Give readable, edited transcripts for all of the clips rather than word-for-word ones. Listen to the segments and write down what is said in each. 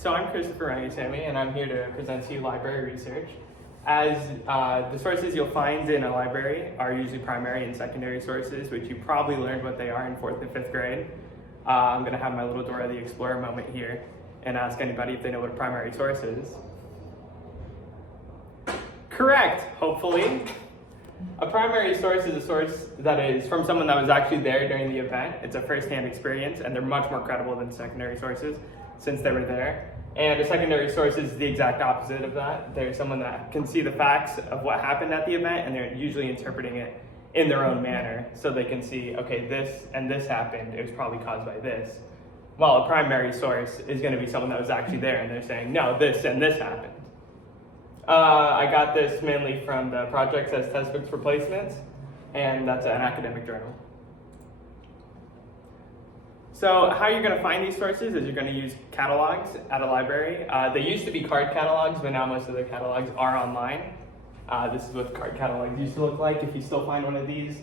So I'm Christopher Rangasamy, and I'm here to present to you library research. As the sources you'll find in a library are usually primary and secondary sources, which you probably learned what they are in 4th and 5th grade. I'm going to have my little Dora the Explorer moment here and ask anybody if they know what a primary source is. Correct, hopefully. A primary source is a source that is from someone that was actually there during the event. It's a first-hand experience, and they're much more credible than secondary sources since they were there. And a secondary source is the exact opposite of that. They're someone that can see the facts of what happened at the event, and they're usually interpreting it in their own manner. So they can see, okay, this and this happened, it was probably caused by this. While a primary source is going to be someone that was actually there, and they're saying, no, this and this happened. I got this mainly from the Projects as Textbooks Replacements, and that's an academic journal. So how you're going to find these sources is you're going to use catalogs at a library. They used to be card catalogs, but now most of the catalogs are online. This is what card catalogs used to look like. If you still find one of these,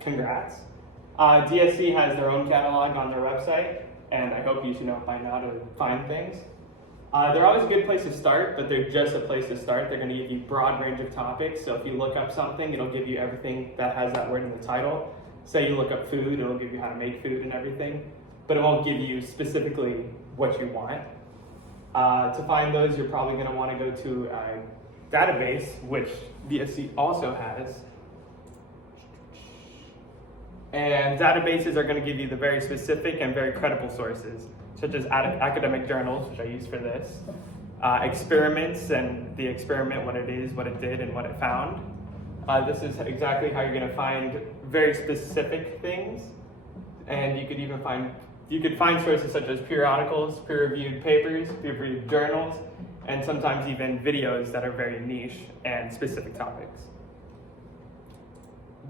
congrats. DSC has their own catalog on their website, and I hope you should know by now to find things. They're always a good place to start, but they're just a place to start. They're going to give you a broad range of topics. So if you look up something, it'll give you everything that has that word in the title. Say you look up food, it'll give you how to make food and everything, but it won't give you specifically what you want. To find those, you're probably going to want to go to a database, which DSC also has. And databases are going to give you the very specific and very credible sources, such as academic journals, which I use for this, experiments, and the experiment, what it is, what it did, and what it found. This is exactly how you're going to find very specific things, and you could find sources such as periodicals, peer-reviewed papers, peer-reviewed journals, and sometimes even videos that are very niche and specific topics.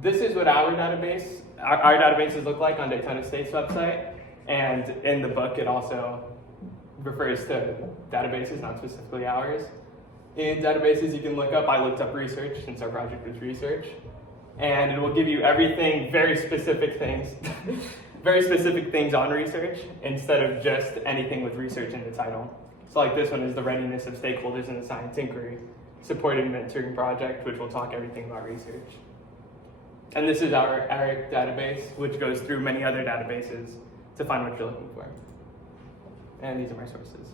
This is what our databases look like on Daytona State's website, and in the book it also refers to databases, not specifically ours. In databases you can look up, I looked up research since our project was research, and it will give you everything, very specific things, very specific things on research instead of just anything with research in the title. So like this one is the readiness of stakeholders in the science inquiry, supported mentoring project, which will talk everything about research. And this is our ARIC database, which goes through many other databases to find what you're looking for. And these are my sources.